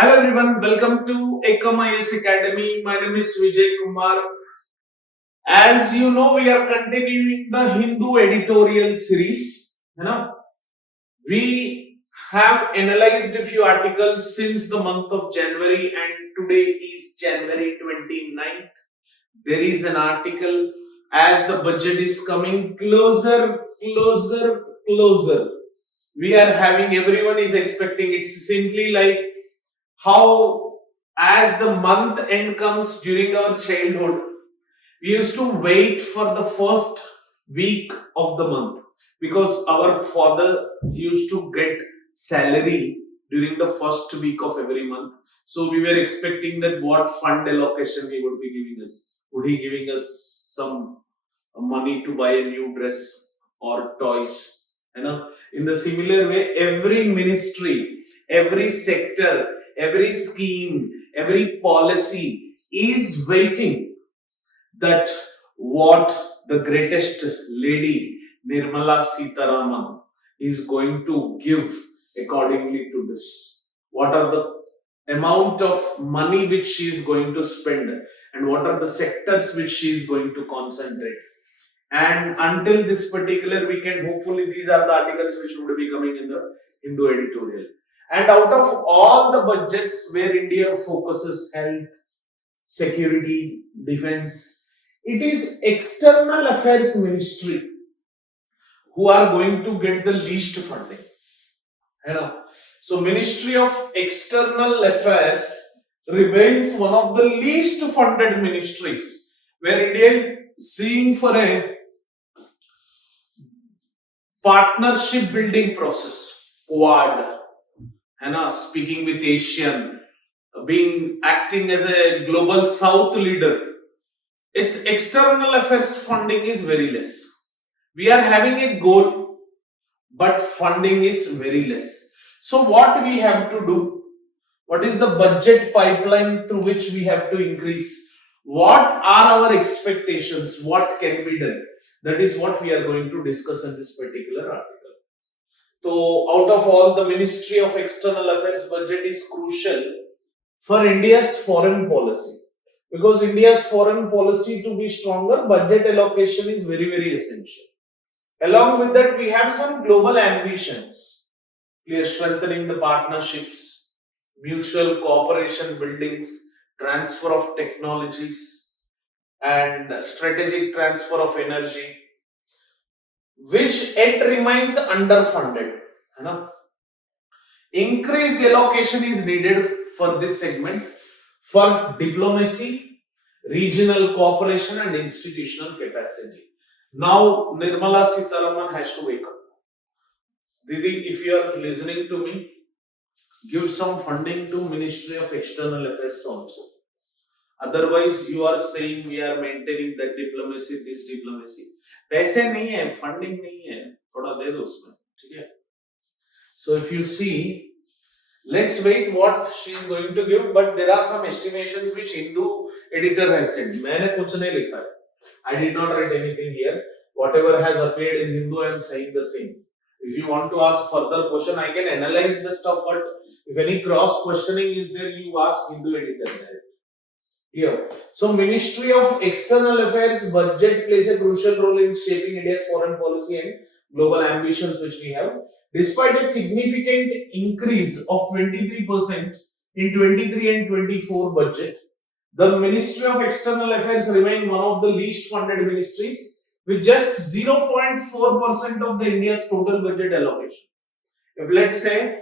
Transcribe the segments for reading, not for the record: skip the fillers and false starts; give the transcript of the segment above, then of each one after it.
Hello everyone, welcome to Ekam IS Academy. My name is Vijay Kumar. As you know, we are continuing the Hindu editorial series. We have analyzed a few articles since the month of January, and today is January 29th. There is an article as the budget is coming closer. We are having, everyone is expecting, it's simply like how as the month end comes during our childhood, we used to wait for the first week of the month because our father used to get salary during the first week of every month. So we were expecting that what fund allocation he would be giving us. Would he giving us some money to buy a new dress or toys? In the similar way, every ministry, every sector, every scheme, every policy is waiting that what the greatest lady Nirmala Sitaraman is going to give accordingly to this. What are the amount of money which she is going to spend, and what are the sectors which she is going to concentrate. And until this particular weekend, hopefully these are the articles which would be coming in the Hindu editorial. And out of all the budgets where India focuses health, security, defense, it is External Affairs Ministry who are going to get the least funding. So Ministry of External Affairs remains one of the least funded ministries where India is seeing for a partnership building process, Quad, speaking with Asian, being acting as a global South leader. Its external affairs funding is very less. We are having a goal, but funding is very less. So what we have to do? What is the budget pipeline through which we have to increase? What are our expectations? What can be done? That is what we are going to discuss in this particular article. So, out of all, the Ministry of External Affairs budget is crucial for India's foreign policy. Because India's foreign policy to be stronger, budget allocation is very, very essential. Along with that, we have some global ambitions. We are strengthening the partnerships, mutual cooperation buildings, transfer of technologies, and strategic transfer of energy, which yet remains underfunded. Increased allocation is needed for this segment for diplomacy, regional cooperation, and institutional capacity. Now, Nirmala Sitaraman has to wake up. Didi, if you are listening to me, give some funding to Ministry of External Affairs also. Otherwise, you are saying we are maintaining that diplomacy, this diplomacy. पैसे नहीं है, funding नहीं है, थोड़ा दे दो उसमें, ठीक है? So if you see, let's wait what she is going to give. But there are some estimations which Hindu editor has said. मैंने कुछ नहीं लिखा है. I did not write anything here. Whatever has appeared in Hindu, I am saying the same. If you want to ask further question, I can analyze the stuff. But if any cross questioning is there, you ask Hindu editor. Here. So Ministry of External Affairs budget plays a crucial role in shaping India's foreign policy and global ambitions which we have. Despite a significant increase of 23% in 23 and 24 budget, the Ministry of External Affairs remain one of the least funded ministries with just 0.4% of the India's total budget allocation. If let's say,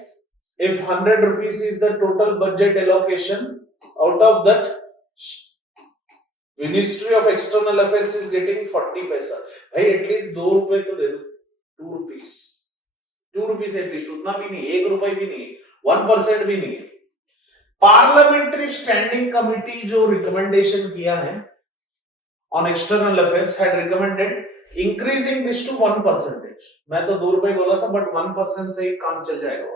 if 100 rupees is the total budget allocation, out of that, Ministry of External Affairs is getting 40 paisa. भाई at least 2 रुपए तो दे दो, 2 rupees. 2 rupees at least, उतना भी नहीं, 1 रुपए भी नहीं, 1% भी नहीं है. Parliamentary Standing Committee जो recommendation किया है on External Affairs had recommended increasing this to 1%. मैं तो 2 रुपए बोला था, but 1% से ही काम चल जाएगा.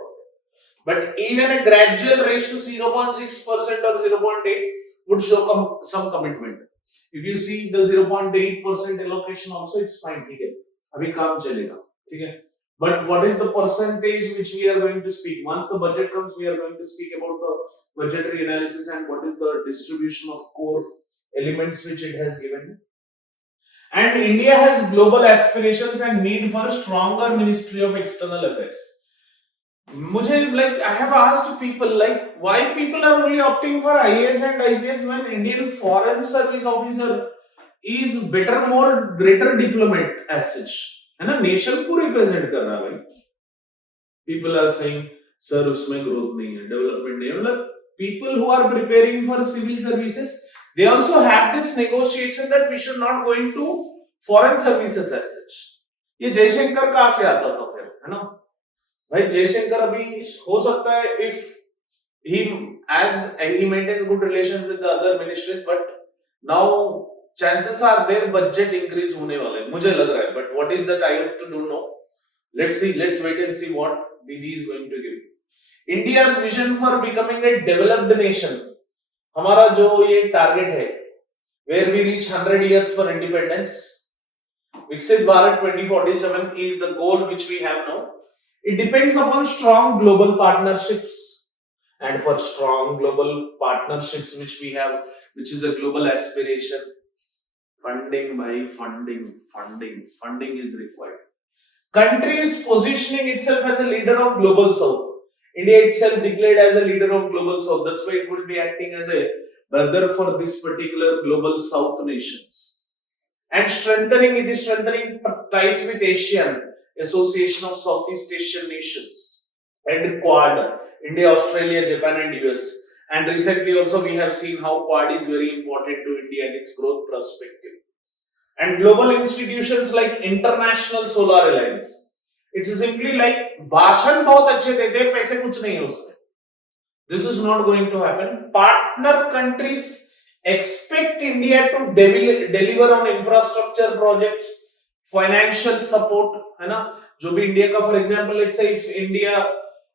But even a gradual raise to 0.6% or 0.8 would show some commitment. If you see the 0.8% allocation also, it's fine. ठीक है, अभी काम चलेगा. ठीक है. But what is the percentage which we are going to speak? Once the budget comes, we are going to speak about the budgetary analysis and what is the distribution of core elements which it has given. And India has global aspirations and need for a stronger Ministry of External Affairs. मुझे like I have asked people like why people are only opting for IAS and IPS when Indian Foreign Service officer is better, more greater diplomat as such, है ना, nation को represent कर रहा है भाई. People are saying sir उसमें growth नहीं है, डेवलपमेंट नहीं है. मतलब people who are preparing for civil services, they also have this negotiation that we should not go into foreign services as such. ये जयशंकर कहाँ से आता था फिर, है ना भाई. जयशंकर अभी हो सकता है if he maintains good relations with the other ministries, but now chances are their budget increase होने वाला है, मुझे लग रहा है. But what is that I have to do know. Let's wait and see what DG is going to give. India's vision for becoming a developed nation, हमारा जो ये टारगेट है, where we reach 100 years for independence, Viksit Bharat 2047 is the goal which we have now. It depends upon strong global partnerships, and for strong global partnerships which we have, which is a global aspiration, funding is required. Country is positioning itself as a leader of global south. India itself declared as a leader of global south. That's why it will be acting as a brother for this particular global south nations. And it is strengthening ties with ASEAN, Association of Southeast Asian Nations, and Quad, India, Australia, Japan and US. And recently also we have seen how Quad is very important to India and its growth perspective. And global institutions like International Solar Alliance. It's simply like भाषण बहुत अच्छे देते हैं, पैसे कुछ नहीं है उसमें. This is not going to happen. Partner countries expect India to deliver on infrastructure projects, financial support, है ना. जो भी इंडिया का, for example, let's say if India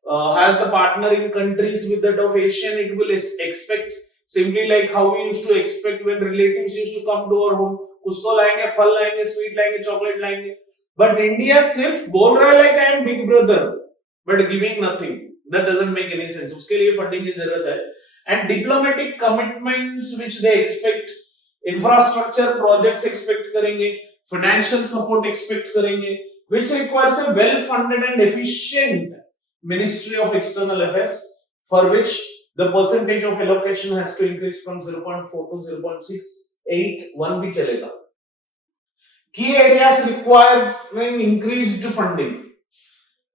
has the partner in countries with that of ASEAN, it will expect simply like how we used to expect when relatives used to come to our home. कुछ तो लाएंगे, फल लाएंगे, sweet लाएंगे, chocolate लाएंगे. But India सिर्फ बोल रहा है like I am big brother, but giving nothing. That doesn't make any sense. उसके लिए फंडिंग की जरूरत है. And diplomatic commitments which they expect, infrastructure projects expect करेंगे, financial support expect करेंगे, which requires a well-funded and efficient Ministry of External Affairs, for which the percentage of allocation has to increase from 0.4 to 0.681 भी चलेगा. Key areas requiring increased funding.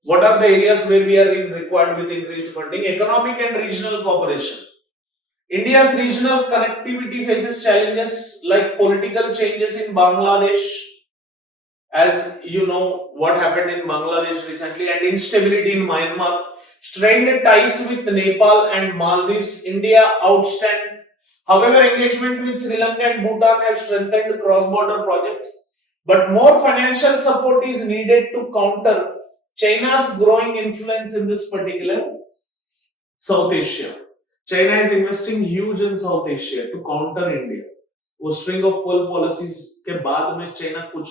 What are the areas where we are required with increased funding? Economic and regional cooperation. India's regional connectivity faces challenges like political changes in Bangladesh, as you know what happened in Bangladesh recently, and instability in Myanmar, strained ties with Nepal and Maldives. India outstand. However, engagement with Sri Lanka and Bhutan have strengthened cross-border projects, but more financial support is needed to counter China's growing influence in this particular South Asia. China is investing huge in South Asia to counter India. वो string of pearl policies के बाद में China कुछ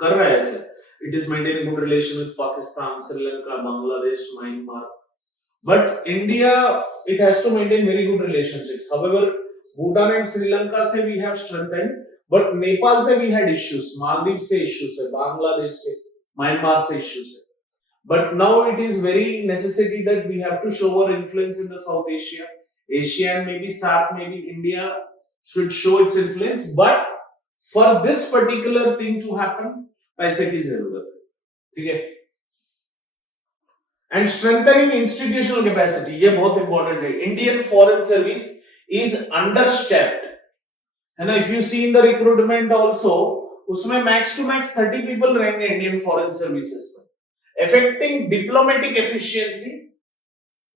कर रहा है ऐसे. It is maintaining good relation with Pakistan, Sri Lanka, Bangladesh, Myanmar. But India, it has to maintain very good relationships. However, Bhutan and Sri Lanka से we have strengthened, but Nepal से we had issues, Maldives से issues है, Bangladesh से, Myanmar से issues है. But now it is very necessity that we have to show our influence in the South Asia, ASEAN maybe, SAARC maybe, India should show its influence. But for this particular thing to happen, पैसे की जरूरत है, ठीक है. And strengthening institutional capacity, ये बहुत important है. Indian Foreign Service is understaffed, है ना. If you see in the recruitment also, उसमें max to max 30 people रहेंगे Indian Foreign Services में. Affecting diplomatic efficiency,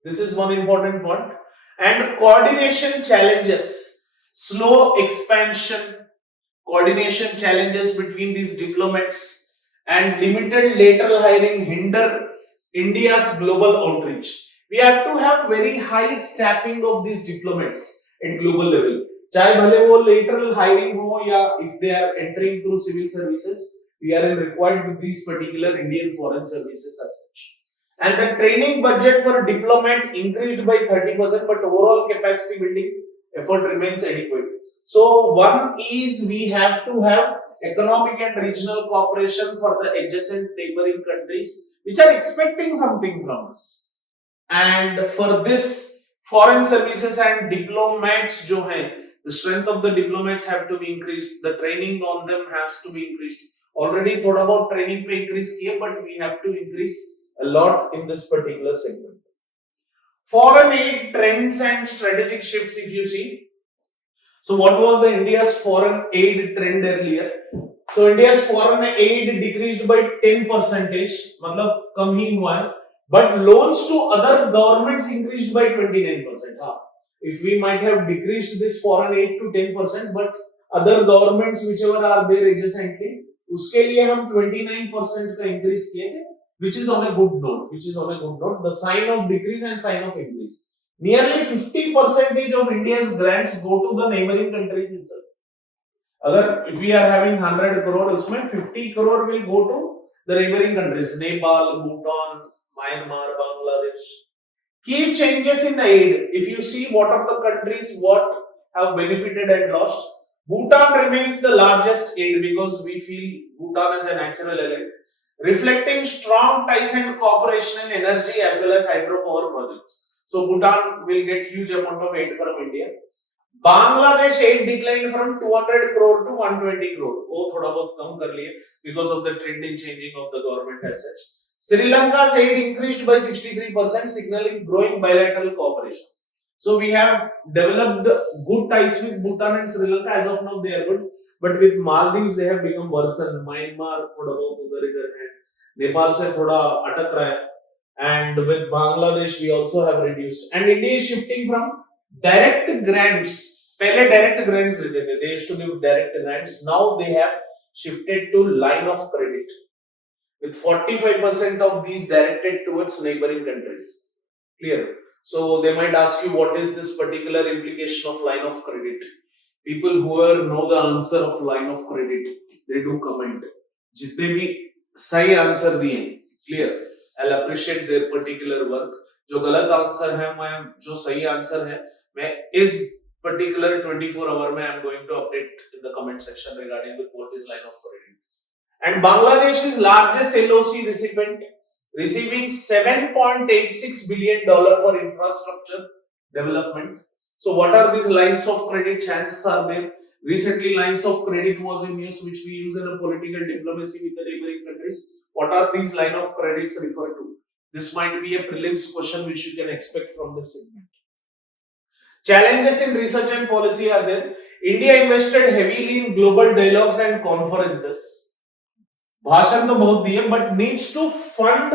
this is one important point. And coordination challenges, slow expansion, coordination challenges between these diplomats, and limited lateral hiring hinder India's global outreach. We have to have very high staffing of these diplomats at global level. चाहे भले वो lateral hiring हो या if they are entering through civil services, we are required with these particular Indian foreign services as such. And the training budget for deployment increased by 30%, but overall capacity building effort remains adequate. So one is we have to have economic and regional cooperation for the adjacent neighboring countries which are expecting something from us. And for this, foreign services and diplomats जो हैं, the strength of the diplomats have to be increased, the training on them has to be increased. Already थोड़ा बहुत training पे increase किए, but we have to increase a lot in this particular segment. Foreign aid trends and strategic shifts, if you see. So what was the India's foreign aid trend earlier? So India's foreign aid decreased by 10%, मतलब कम ही हुआ है. But loans to other governments increased by 29%. If we might have decreased this foreign aid to 10%, but other governments whichever are there adjacently, उसके लिए हम 29% का increase किए थे, which is on a good note. The sign of decrease and sign of increase. Nearly 50% of India's grants go to the neighboring countries itself. अगर if we are having 100 crore, उसमें 50 crore will go to the neighboring countries, Nepal, Bhutan, Myanmar, Bangladesh. Key changes in the aid. If you see what are the countries what have benefited and lost, Bhutan remains the largest aid because we feel Bhutan as a natural ally, reflecting strong ties and cooperation in energy as well as hydropower projects. So Bhutan will get huge amount of aid from India. Bangladesh aid declined from 200 crore to 120 crore. वो थोड़ा बहुत कम कर लिए because of the trend in changing of the government as such. Sri Lanka's aid increased by 63%, signaling growing bilateral cooperation. So we have developed good ties with Bhutan and Sri Lanka. As of now, they are good, but with Maldives they have become worsened. Myanmar थोड़ा बहुत उधर है, Nepal से थोड़ा अटक रहा है, and with Bangladesh we also have reduced. And India is shifting from direct grants. पहले direct grants देते थे, they used to give direct grants. Now they have shifted to line of credit, with 45% of these directed towards neighboring countries. Clear? So they might ask you what is this particular implication of line of credit. People who know the answer of line of credit, they do comment. जितने भी सही answer दिए, clear? I'll appreciate their particular work. जो गलत answer है, मैं जो सही आंसर है, मैं इस particular 24 hour में I'm going to update in the comment section regarding with what is line of credit. And Bangladesh's largest LOC recipient, receiving $7.86 billion for infrastructure development. So what are these lines of credit? Chances are there. Recently, lines of credit was in use, which we use in a political diplomacy with the neighboring countries. What are these line of credits refer to? This might be a prelims question which you can expect from this segment. Challenges in research and policy are there. India invested heavily in global dialogues and conferences. भाषण तो बहुत दिए, but needs to fund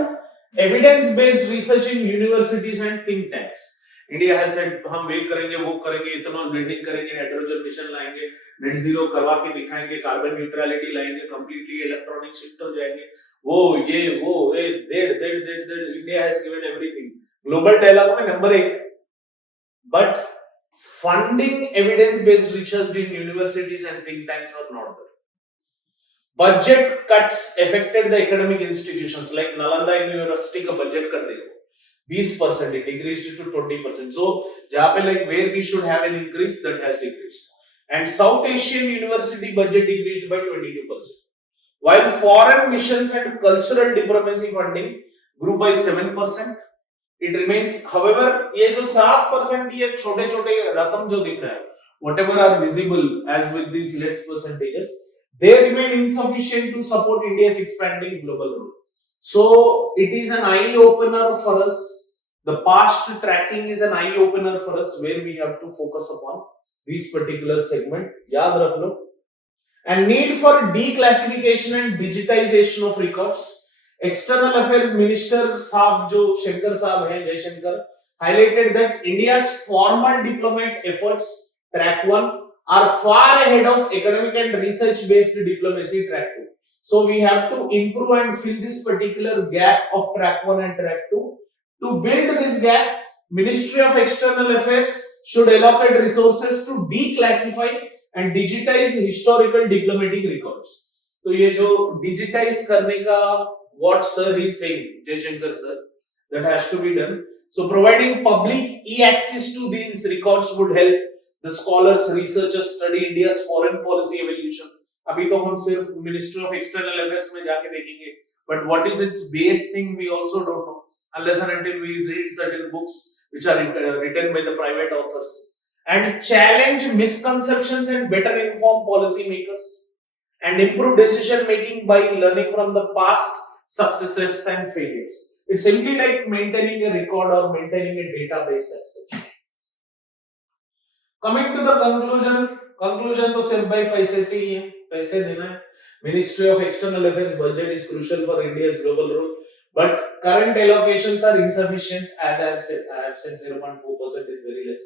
evidence-based research in universities and think tanks. India has said हम वे करेंगे, वो करेंगे, इतना landing करेंगे, हाइड्रोजन मिशन लाएंगे, नेट जीरो करवा के दिखाएंगे, कार्बन न्यूट्रलिटी लाएंगे, कंप्लीटली इलेक्ट्रॉनिक शिफ्ट हो जाएंगे, वो India has given everything. Global dialogue में number 1, but funding evidence-based research in universities and think tanks are not there. Budget cuts affected the academic institutions like Nalanda University का budget कर देगा 20%, it decreased to 20%. So जहाँ पे like where we should have an increase, that has decreased. And South Asian University budget decreased by 22%. While foreign missions and cultural diplomacy funding grew by 7%, it remains. However, ये जो 7% ये छोटे-छोटे रकम जो दिख रहा है, whatever are visible as with these less percentages, they remain insufficient to support India's expanding global role. So it is an eye opener for us. The past tracking is an eye opener for us where we have to focus upon this particular segment. याद रख लो. And need for declassification and digitization of records. External Affairs Minister साहब जो शंकर साहब हैं, Jaishankar, highlighted that India's formal diplomat efforts, track 1, are far ahead of academic and research based diplomacy, track 2. So we have to improve and fill this particular gap of track 1 and track 2. To build this gap, Ministry of External Affairs should allocate resources to declassify and digitize historical diplomatic records. तो ये जो digitise करने का what sir is saying, Jayashankar sir, that has to be done. So providing public e-access to these records would help the scholars, researchers study India's foreign policy evolution. अभी तो हम सिर्फ Ministry of External Affairs में जाके देखेंगे, but what is its base thing we also don't know unless and until we read certain books which are written by the private authors. And challenge misconceptions and better inform policy makers and improve decision making by learning from the past successes and failures. It's simply like maintaining a record or maintaining a database as such. Coming to the conclusion तो सिर्फ भाई पैसे से ही है, पैसे देना है. Ministry of External Affairs budget is crucial for India's global role, but current allocations are insufficient. As I have said 0.4% is very less.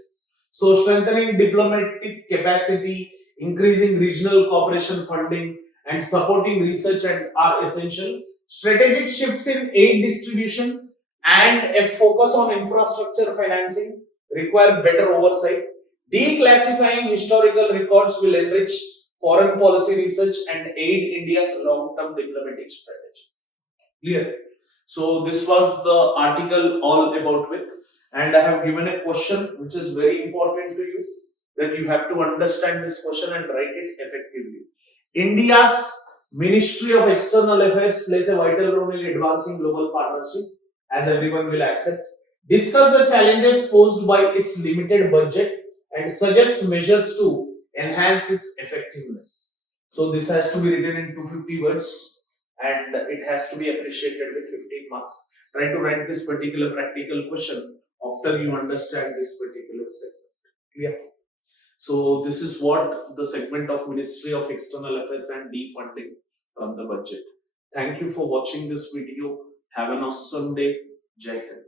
So strengthening diplomatic capacity, increasing regional cooperation funding, and supporting research are essential. Strategic shifts in aid distribution and a focus on infrastructure financing require better oversight. Declassifying historical records will enrich foreign policy research and aid India's long-term diplomatic strategy. Clear? So this was the article all about with, and I have given a question which is very important to you, that you have to understand this question and write it effectively. India's Ministry of External Affairs plays a vital role in advancing global partnership, as everyone will accept. Discuss the challenges posed by its limited budget and suggest measures to enhance its effectiveness. So this has to be written in 250 words and it has to be appreciated with 15 marks. Try to write this particular practical question after you understand this particular segment. Clear? So this is what the segment of Ministry of External Affairs and defunding from the budget. Thank you for watching this video. Have an awesome day. Jai Hind.